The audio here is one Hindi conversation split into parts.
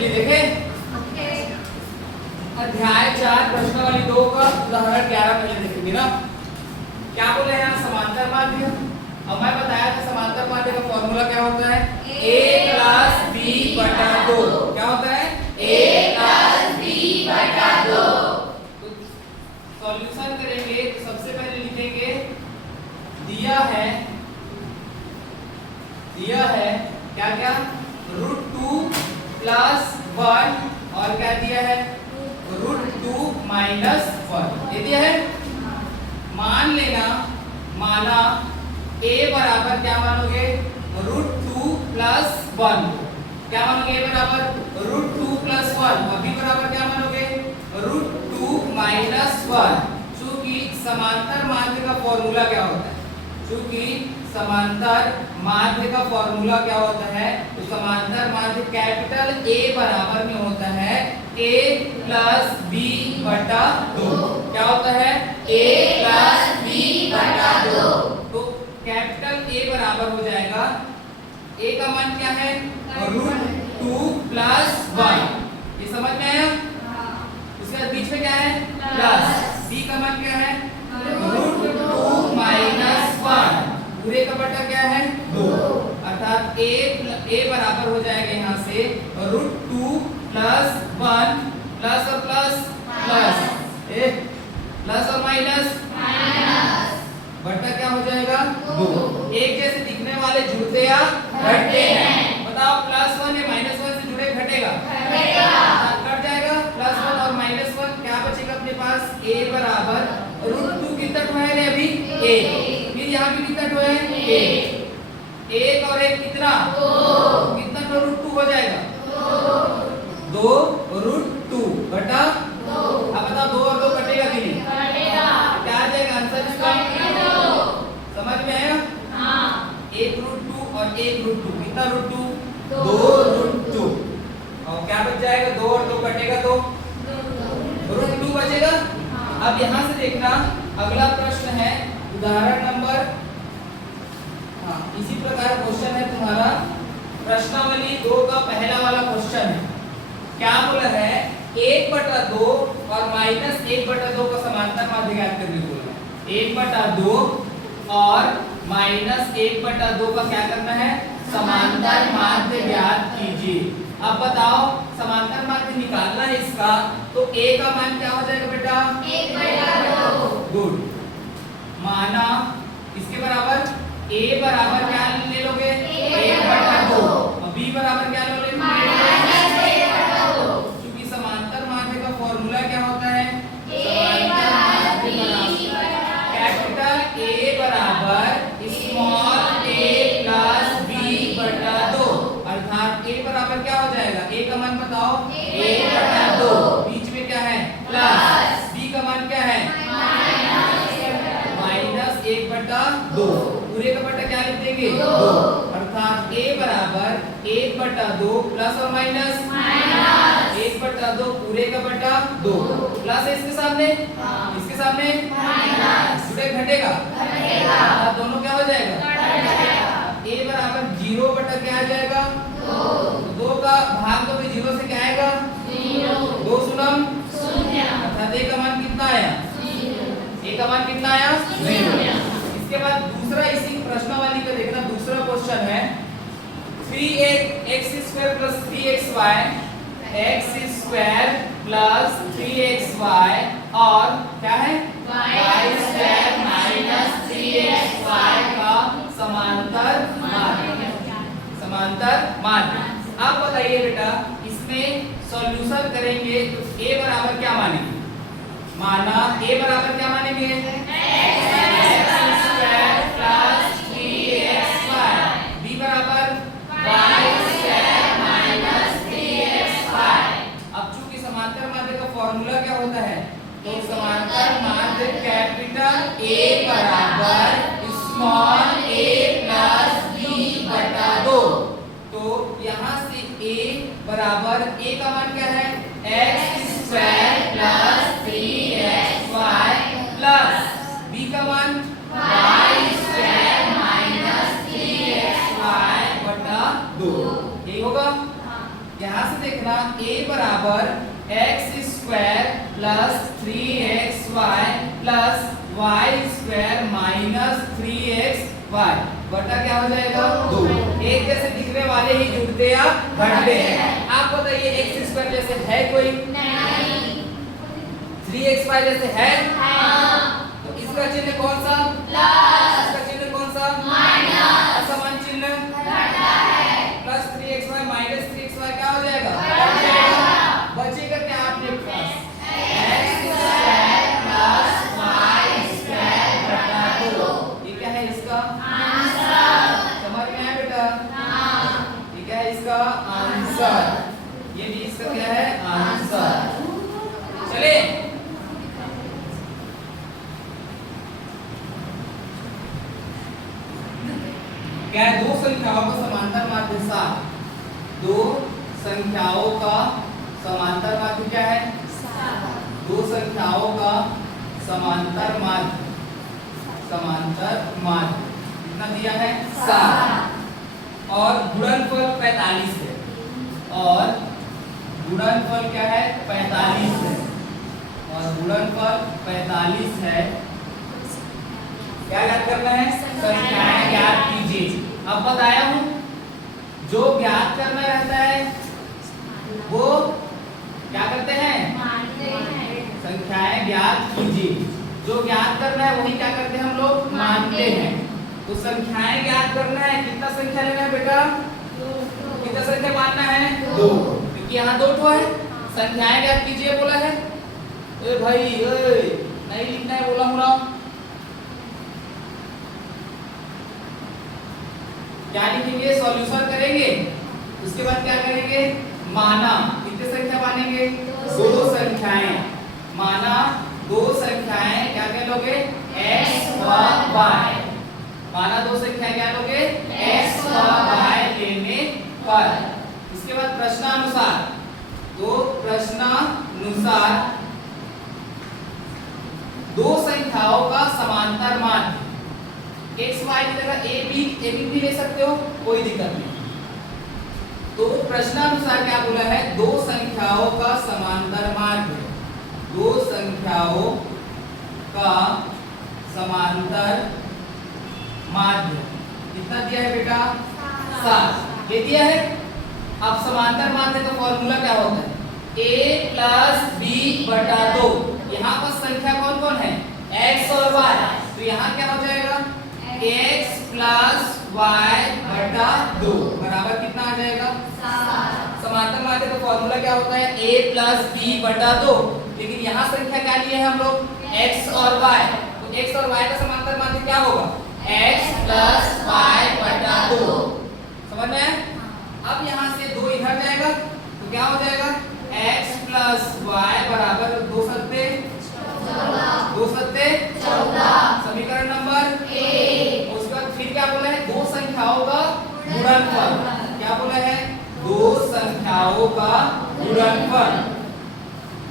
चलिए देखें अध्याय 4 प्रश्नावली 2 का उदाहरण 11 पहले देखेंगे ना। क्या बोले यहाँ समांतर माध्य। अब मैं बताया था समांतर माध्य का फॉर्मूला क्या होता है, a प्लस b बटा 2। क्या होता है, a प्लस b बटा 2। तो सॉल्यूशन करेंगे तो सबसे पहले लिखेंगे दिया है क्या क्या, √2 प्लस 1 और क्या दिया है, √2 माइनस 1 ये दिया है। मान लेना, माना a बराबर क्या मानोगे, √2 प्लस 1। क्या मानोगे, a बराबर √2 प्लस 1 और b बराबर क्या मानोगे, √2 माइनस 1। चूंकि समांतर माध्य का फॉर्मूला क्या होता है, चूंकि समांतर माध्य का फॉर्मूला क्या होता है, तो समांतर माध्य कैपिटल A बराबर में होता है a प्लस b बटा 2। क्या होता है, a प्लस b बटा 2। तो कैपिटल A बराबर हो जाएगा, a का मान क्या है, √2 प्लस 1। ये समझ में आया। उसके बाद बीच में क्या है, प्लस। b का मान क्या है, √2 माइनस 1। पूरे का बटा क्या है, 2। अर्थात a बराबर हो जाएगा यहाँ से √2 प्लस 1 प्लस और प्लस प्लस, प्लस और माइनस बटा क्या हो जाएगा, 2। एक जैसे दिखने वाले जुड़ते या घटते हैं, बताओ प्लस 1 या माइनस 1 से जुड़े घटेगा, कट जाएगा। प्लस 1 और माइनस 1 क्या बचेगा अपने पास, a बराबर √2 कितना टू है अभी, 1। फिर यहाँ भी कितना टू है, 1 और 1 कितना, 2। कितना टू √2 हो जाएगा, 2 √2 बटा 2। अब बताओ 2 और 2 कटेगा कि नहीं, क्या आ जाएगा आंसर इसका, समझ में आया। 1 √2 और 1 √2 कितना √2, 2 √2। और क्या बच जाएगा, 2 और 2 कटेगा तो √2 बचेगा। अब यहाँ से देखना अगला प्रश्न है उदाहरण नंबर, इसी प्रकार क्वेश्चन है तुम्हारा प्रश्नावली 2 का पहला वाला क्वेश्चन है। क्या बोला है, 1/2 और माइनस 1/2 का समांतर माध्य ज्ञात करने बोला है। 1/2 और माइनस 1/2 का क्या करना है, समांतर माध्य ज्ञात कीजिए। अब बताओ समांतर माध्य निकालना है इसका, तो a का मान क्या हो जाएगा बेटा, 1/2। गुड। माना इसके बराबर a बराबर क्या ले लोगे, 1/2 और b बराबर क्या लोगे, -1/2। क्योंकि समांतर माध्य का फॉर्मूला क्या होता है, कैपिटल A बराबर स्मॉल a प्लस b बटा 2। अर्थात a बराबर क्या हो जाएगा, a का मान बताओ, 1/2। बीच में क्या है, प्लस। b का मान क्या है, -1/2। पूरे का बटा क्या लिख देंगे, 2। अर्थात a बराबर 1/2 प्लस और माइनस 1/2 पूरे का बटा 2। प्लस है इसके सामने, इसके सामने जुड़े घटेगा, दोनों क्या हो जाएगा, a बराबर 0 बटा क्या आ जाएगा, 2 का भाग तो 0 से क्या आएगा, 2 शून्य। अर्थात a का मान कितना आया, a का मान कितना आया, 0। इसके बाद दूसरा इसी प्रश्नावली का देखना, दूसरा क्वेश्चन है 3x² plus 3xy, x² plus 3xy और क्या है, y² माइनस 3xy का समांतर माध्य। समांतर माध्य। आप बताइए बेटा, इसमें सॉल्यूशन करेंगे तो a बराबर क्या मानेंगे, माना a बराबर क्या मानेंगे, x² प्लस 3xy, b बराबर y² माइनस 3xy। अब चूंकि समांतर माध्य का फॉर्मूला क्या होता है, तो समांतर माध्य कैपिटल A बराबर स्मॉल a प्लस b बटा 2। तो यहाँ से a बराबर a का मान क्या है, x² plus 3xy plus b का मान y² माइनस 3xy बटा 2। यही होगा। यहाँ से देखना a बराबर x square plus 3xy plus y square minus 3xy बटा क्या हो जाएगा 2। एक जैसे दिखने वाले ही जुड़ते या घटते हैं। आप बताइए x स्क्वायर जैसे है कोई? नहीं। 3xy जैसे है? हाँ। तो इसका चिन्ह कौन सा? प्लस। इसका चिन्ह कौन सा? माइनस। असमान चिन्ह घटा है। प्लस 3xy माइनस 3xy क्या हो जाएगा? घट जाएगा। बचेगा क्या आपके पास? x square plus y square बटा 2। ये क्या है इसका आंसर? समझ में आया बेटा? हाँ। ये क्या है इसका आंसर? ये भी इसका क्या है आंसर? चले क्या है? दो संख्याओं का समांतर माध्य 7। दो संख्याओं का समांतर माध्य क्या है? 7। दो संख्याओं का समांतर माध्य कितना दिया है? 7। और गुणनफल 45 है। और गुणनफल क्या है? 45 है। और गुणनफल 45 है। क्या याद करना है? संख्याएं ज्ञात कीजिए। अब बताया हूं जो ज्ञात करना रहता है वो क्या करते हैं? मानते हैं। संख्याएं ज्ञात कीजिए। जो ज्ञात करना है वही क्या करते हैं हम लोग? मानते हैं। तो संख्याएं ज्ञात करना है, कितना संख्या लेना है बेटा? 2। कितना संख्या मानना है? 2। क्योंकि यहाँ 2 ठो है। संख्याएं ज्ञात कीजिए बोला है। ए भाई नहीं लिखना है बोला हूं ना। क्या लिखेंगे? सॉल्यूशन करेंगे। उसके बाद क्या करेंगे? माना। कितने संख्या मानेंगे? 2 संख्याएं माना। 2 संख्याएं क्या कह लोगे? x और y। माना 2 संख्याएं क्या लोगे? x और y लेने पर। इसके बाद प्रश्नानुसार। तो प्रश्नानुसार 2 संख्याओं का समांतर माध्य x y की जगह a b भी ले सकते हो, कोई दिक्कत नहीं। तो प्रश्नानुसार क्या बोला है? 2 संख्याओं का समांतर माध्य। 2 संख्याओं का समांतर माध्य कितना दिया है बेटा? 7। ये दिया है। अब समांतर माध्य का फॉर्मूला क्या होता है? a प्लस b बटा 2। यहाँ पर संख्या कौन कौन है? x और y। तो यहाँ क्या हो जाएगा? x प्लस y बटा 2 बराबर कितना आ जाएगा? 7। समांतर माध्य का फॉर्मूला क्या होता है? a प्लस b बटा 2। लेकिन यहाँ संख्या क्या लिए हैं हम लोग? x और y। तो x और y का समांतर माध्य क्या होगा? x प्लस y बटा 2। समझ में आया? अब यहाँ से 2 इधर जाएगा तो क्या हो जाएगा? x प्लस y बराबर 2 सत्ते 14। समीकरण नंबर 1। उसके बाद फिर क्या बोला है? 2 संख्याओं का गुणनफल। क्या बोला है? 2 संख्याओं का गुणनफल।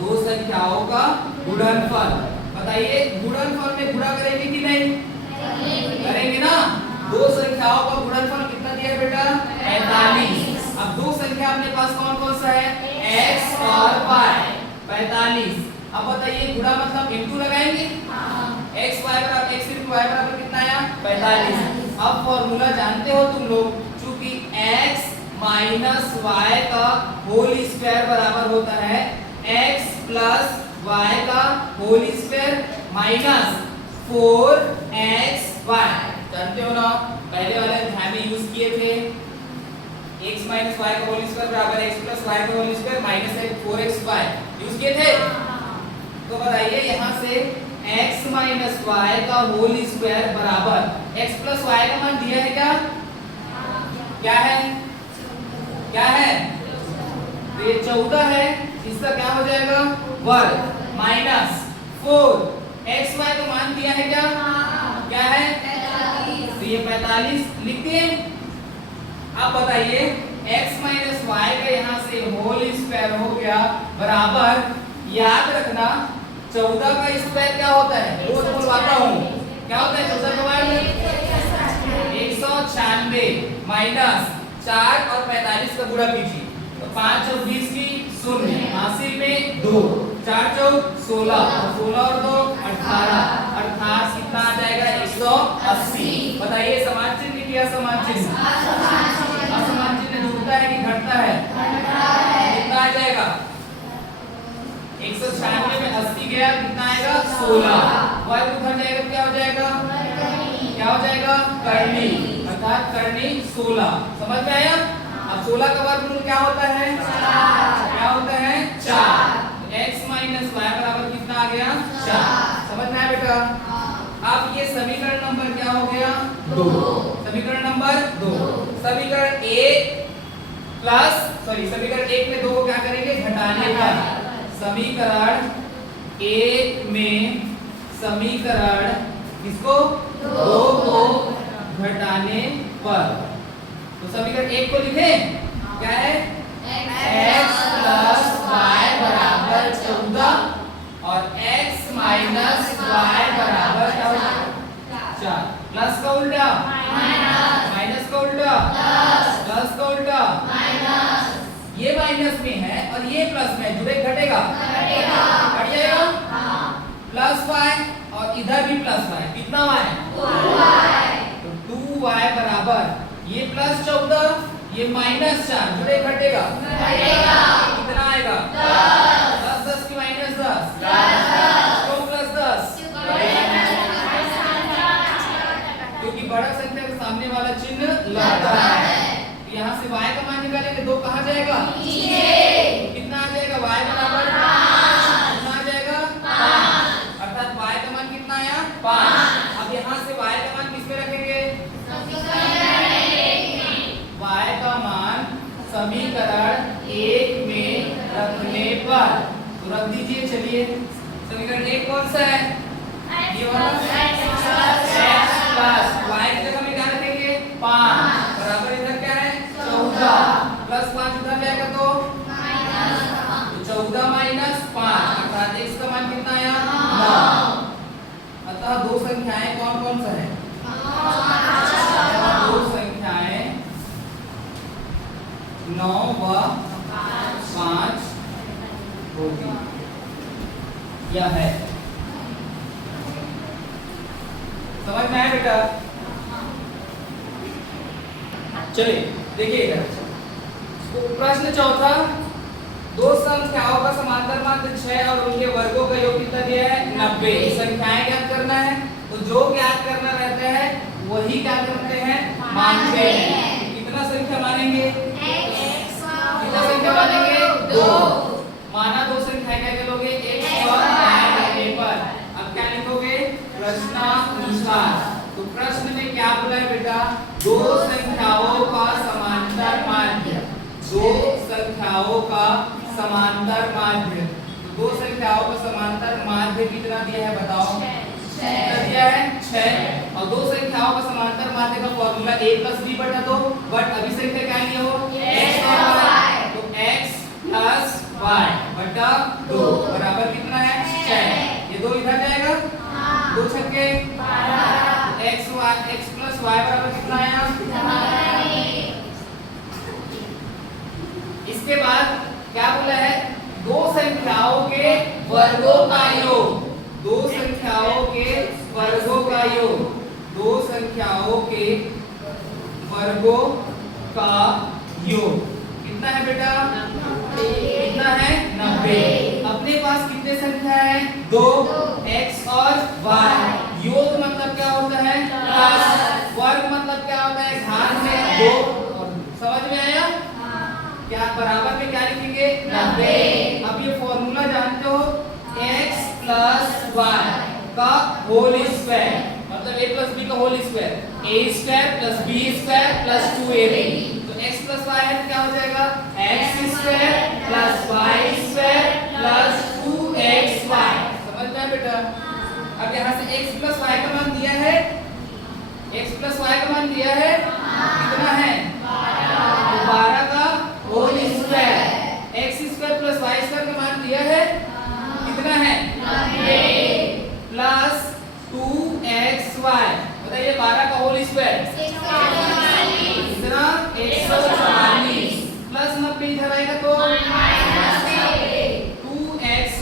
2 संख्याओं का गुणनफल। बताइए गुणनफल में गुणा करेंगे कि नहीं? करेंगे ना। 2 संख्याओं का गुणनफल कितना दिया है बेटा? 45। अब 2 संख्या अपने पास कौन कौन सा है? x और y। 45। अब बताइए गुणा मतलब इंटू लगाएंगे। x y बराबर x इंटू y बराबर कितना आया? 45। अब फॉर्मूला जानते हो तुम लोग, चूंकि x माइनस y का होल स्क्वायर बराबर होता है x प्लस y का होल स्क्वायर माइनस 4xy। जानते हो ना? पहले वाले अध्याय में यूज किए थे। x माइनस y का होल स्क्वायर बराबर x प्लस y का whole square minus 4xy use किए थे। तो बताइए यहाँ से x माइनस y का होल स्क्वायर बराबर x प्लस y का मान दिया है क्या? क्या है? क्या है? तो ये 14 है। इसका क्या हो जाएगा? वर्ग माइनस 4xy का मान दिया है क्या? क्या है? 45। तो ये 45 लिख दिए। अब बताइए x माइनस y का यहाँ से होल स्क्वायर हो गया बराबर, याद रखना 14 का स्क्वायर क्या होता है? रोज बोलवाता हूँ। क्या होता है 14 का वर्ग? 196 माइनस 4 और 45 का गुणा कीजिए तो 5 और 20 की 2, 4 चौक 16, 16 और 2 18, अर्थात कितना आ जाएगा 180। बताइए समान चिन्ह की असमान चिन्ह? असमान चिन्ह जुड़ता है कि घटता है? कितना आ जाएगा? 196 में 80 गया, कितना आएगा 16। वर्ग उधर जाएगा तो क्या हो जाएगा? क्या हो जाएगा? करनी, अर्थात करनी 16। समझ में आया? अब 16 का वर्गमूल क्या होता है? 4। क्या होता है? 4। x माइनस वाई बराबर कितना आ गया? 4। समझ में आया बेटा? अब ये समीकरण नंबर क्या हो गया? 2। समीकरण नंबर 2। समीकरण 1 प्लस समीकरण 1 में 2 को क्या करेंगे? घटाने पर। समीकरण 1 में समीकरण किसको? 2 को घटाने पर। तो समीकरण 1 को लिखें, क्या है? x प्लस वाई बराबर 14 और x माइनस वाई बराबर क्या होगा? 4। प्लस का उल्टा माइनस का उल्टा प्लस का उल्टा माइनस। ये माइनस में है और ये प्लस में, जुड़े घटेगा? घट जाएगा। प्लस वाई और इधर भी प्लस वाई, कितना वाई? 2y। तो 2y बराबर ये प्लस 14 ये माइनस 4, जुड़े घटेगा? कितना आएगा? 10 10 की माइनस 10 क्यों प्लस 10? क्योंकि बड़ा संख्या के सामने वाला चिन्ह लगता है। यहाँ से y का मान निकालेंगे, 2 कहाँ जाएगा? कितना आ जाएगा? y बराबर कितना आ जाएगा? 5। अर्थात y का मान कितना आया? 5। अब यहाँ से y का मान किस में रखेंगे? y का मान समीकरण 1 में रखने पर। तो रख दीजिए। चलिए समीकरण 1 कौन सा है? ये वाला x प्लस y की जगह में क्या रखेंगे? 5 बराबर इधर क्या है? 14 प्लस 5 उधर जाएगा तो 14 माइनस 5 अर्थात x का मान कितना आया? 9। अतः दो संख्याएं कौन कौन सा है? दो संख्याएं 9 व 5 होगी। यह है। समझ में आया बेटा? चलिए देखिए इधर। तो प्रश्न चौथा, दो संख्याओं का समांतर माध्य 6 और उनके वर्गों का योग कितना दिया है? 90। संख्याएं ज्ञात करना है, तो जो ज्ञात करना रहता है वही क्या करते हैं? मानते हैं। कितना संख्या मानेंगे? कितना संख्या मानेंगे? 2। माना दो संख्याएं क्या करोगे? x और y रखने पर। अब क्या लिखोगे? प्रश्नानुसार। तो प्रश्न में क्या बोला है बेटा? दो संख्याओं का समांतर माध्य। दो संख्याओं का समांतर माध्य। तो दो संख्याओं का समांतर माध्य कितना दिया है बताओ? 6 दिया है 6। और दो संख्याओं का समांतर माध्य का फॉर्मूला a + b बटा 2। बट अभी संख्या क्या लिए हो? x और y। तो x प्लस y बटा 2 बराबर कितना है? 6। ये 2 इधर जाएगा, 2 छक्के 12। x प्लस y बराबर कितना आया? इसके बाद क्या बोला है? दो संख्याओं के वर्गों का योग। दो संख्याओं के वर्गों का योग। दो संख्याओं के वर्गों का योग कितना है बेटा? कितना है? 90। अपने पास कितने संख्या है? 2, x और y। योग मतलब क्या होता है? प्लस। वर्ग मतलब क्या होता है? घात में 2। समझ में आया? क्या बराबर में क्या लिखेंगे? 90। अब ये फॉर्मूला जानते हो? x प्लस y का होल स्क्वायर मतलब a प्लस b का whole square. a square plus b square plus 2ab। तो x प्लस y है क्या हो जाएगा? x square plus y square plus 2xy। समझ में आया बेटा? अब यहाँ से x प्लस y का मान दिया है। x प्लस y का मान दिया है कितना है? 12 का whole square. x square plus y square का मान दिया है कितना है? 90 प्लस 2xy। बताइए 12 का होल स्क्वायर कितना? 144 प्लस 90 इधर आएगा तो 2x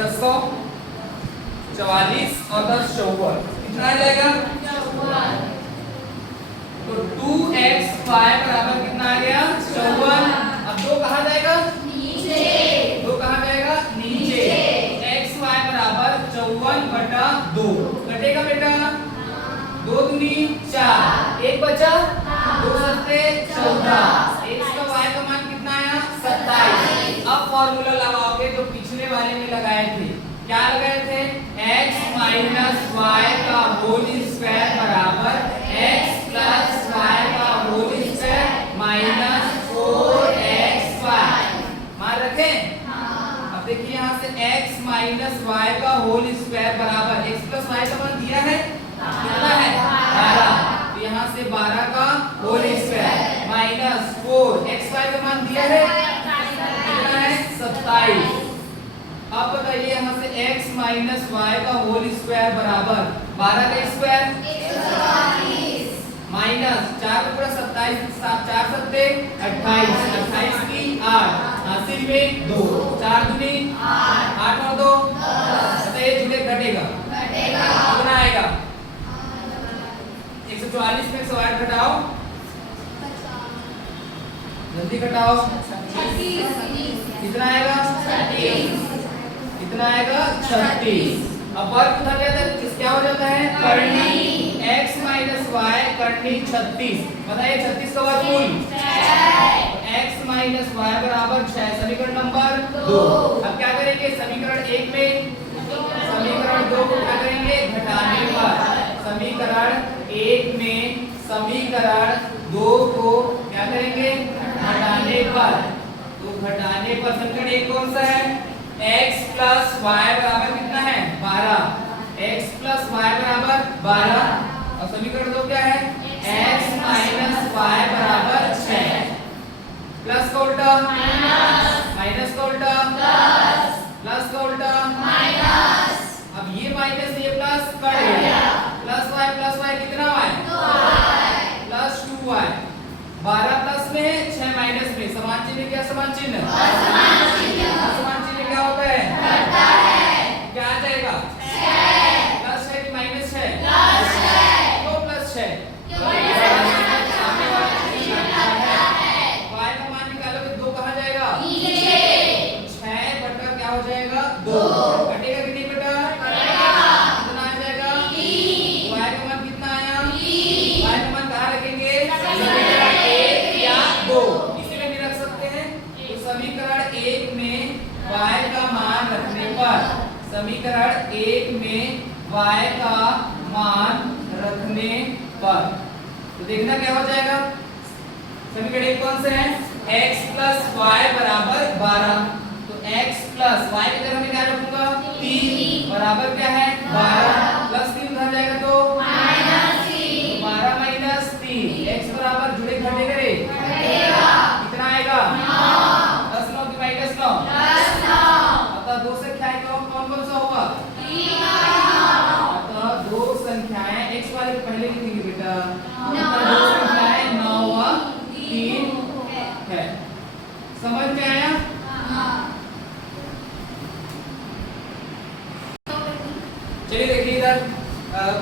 10 100 44 और 10 54 कितना आ जाएगा? तो 2x5 बराबर कितना आ गया? 54। अब 2 कहाँ जाएगा? नीचे। 2 कहाँ जाएगा? नीचे। xy बराबर 54/2 कटेगा बेटा? 2 दूनी 4, 1 बचा, 2 सत्ते 14, x का y का मान कितना आया? 27। अब फॉर्मूला लगाओगे जो पिछले वाले में लगाए थे। क्या लगाए थे? x माइनस y का होल स्क्वायर बराबर x प्लस y का होल स्क्वायर माइनस 4xy। मान रखें? अब देखिए यहाँ से x माइनस y का होल स्क्वायर बराबर x प्लस y का मान दिया है कितना है? 12। तो यहाँ से 12 का होल स्क्वायर माइनस 4xy का मान दिया है कितना है? 27। अब बताइए यहाँ से x माइनस y का होल स्क्वायर बराबर 12 का स्क्वायर माइनस 4 का पूरा 27, 4 सत्ते 28, 28 की 8 हासिल में 2, 4 दूनी 8 और 2 तो ये जुड़े घटेगा कितना आएगा? 144 में 108 घटाओ, जल्दी घटाओ, कितना आएगा? 36। कितना आएगा? 36। अब वर्ग उठा गया था क्या हो जाता है? करनी x माइनस y करनी 36। बताइए 36 का वर्गमूल 6। x माइनस y बराबर 6 समीकरण नंबर 2। अब क्या करेंगे? समीकरण 1 में समीकरण 2 को क्या करेंगे? घटाने पर। समीकरण 1 में समीकरण 2 को क्या करेंगे? घटाने पर। तो घटाने पर समीकरण 1 कौन सा है? x प्लस y बराबर कितना है? 12। x प्लस y बराबर 12 और समीकरण 2 क्या है? x माइनस y बराबर 6। प्लस का उल्टा माइनस का उल्टा प्लस का उल्टा माइनस। अब ये माइनस ये प्लस कट गया। प्लस y कितना y? Plus 2y। 12 प्लस में 6 माइनस में समान चिन्ह क्या? समान चिन्ह समान चिन्ह क्या होता है? क्या आ जाएगा? प्लस है कि माइनस है? तो प्लस है। y का मान निकालोगे 2 कहाँ जाएगा? 6 बटा क्या हो जाएगा? 2 कटेगा कि नहीं बेटा? कितना आ जाएगा? y का मान कितना आया? y का मान कहाँ रखेंगे? 1 या 2 किसी में भी रख सकते हैं। तो समीकरण 1 में y का मान रखने पर समीकरण 1 में y का मान रखने पर तो देखना क्या हो जाएगा? समीकरण 1 कौन से है? x प्लस y बराबर 12। तो x प्लस y की जगह में क्या रखूंगा? 3 बराबर क्या है? 12 प्लस 3 उधर जाएगा तो -3। 12 माइनस 3 x बराबर जुड़े घटे करे कितना आएगा? 9। 10 9 की माइनस 9 अतः 2 संख्याएं कौन कौन सा होगा? अतः 2 संख्याएं x वाले पहले लिखेंगे बेटा। अतः 2 संख्याएं 9 और 3 है। समझ में आया? चलिए देखिए इधर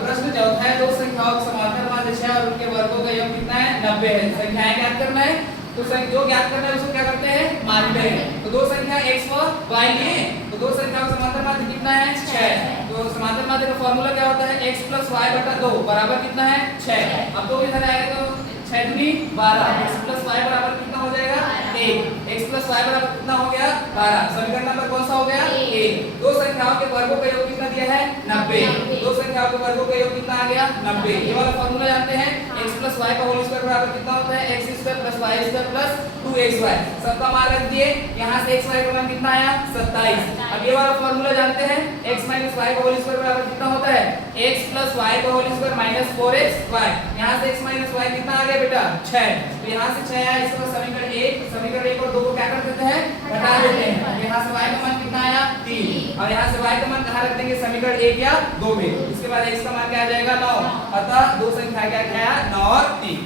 प्रश्न चौथा है। 2 संख्याओं का समांतर माध्य 6 और उनके वर्गों का योग कितना है? 90 है। संख्याएं ज्ञात करना है तो जो ज्ञात करना है उसको क्या करते हैं? मानते हैं। तो 2 संख्या x व y लिए तो 2 संख्याओं का समांतर माध्य कितना है? 6। तो समांतर माध्य का फॉर्मूला क्या होता है? x प्लस y बटा 2 बराबर कितना है? 6। अब 2 इधर आएगा तो 6 दूनी 12 x प्लस y बराबर कितना हो जाएगा? 1। x प्लस y बराबर कितना हो गया? 12। समीकरण नंबर कौन सा हो गया? 1। 2 संख्याओं के वर्गों का योग कितना दिया है? 90। 2 संख्याओं के वर्गों का योग कितना आ गया? 90। ये वाला फॉर्मूला जानते हैं x प्लस y का होल स्क्वायर बराबर कितना होता है? x square plus y square plus 2xy। सबका मान रख दिए। यहाँ से xy का मान कितना आया? 27। अब ये वाला फॉर्मूला जानते हैं x माइनस y का होल स्क्वायर बराबर कितना होता है? x प्लस y का होल स्क्वायर माइनस 4xy। यहाँ से x माइनस y कितना आ गया बेटा? 6। तो यहाँ से 6 आया। इसका समीकरण 1 और 2 को क्या कर देते हैं? घटा देते हैं। यहाँ से y का मान कितना आया? 3 और यहाँ से y का मान कहाँ रख देंगे? समीकरण 1 या 2 में। इसके बाद x का मान क्या आ जाएगा? 9। अतः 2 संख्या क्या आया? 9 और 3।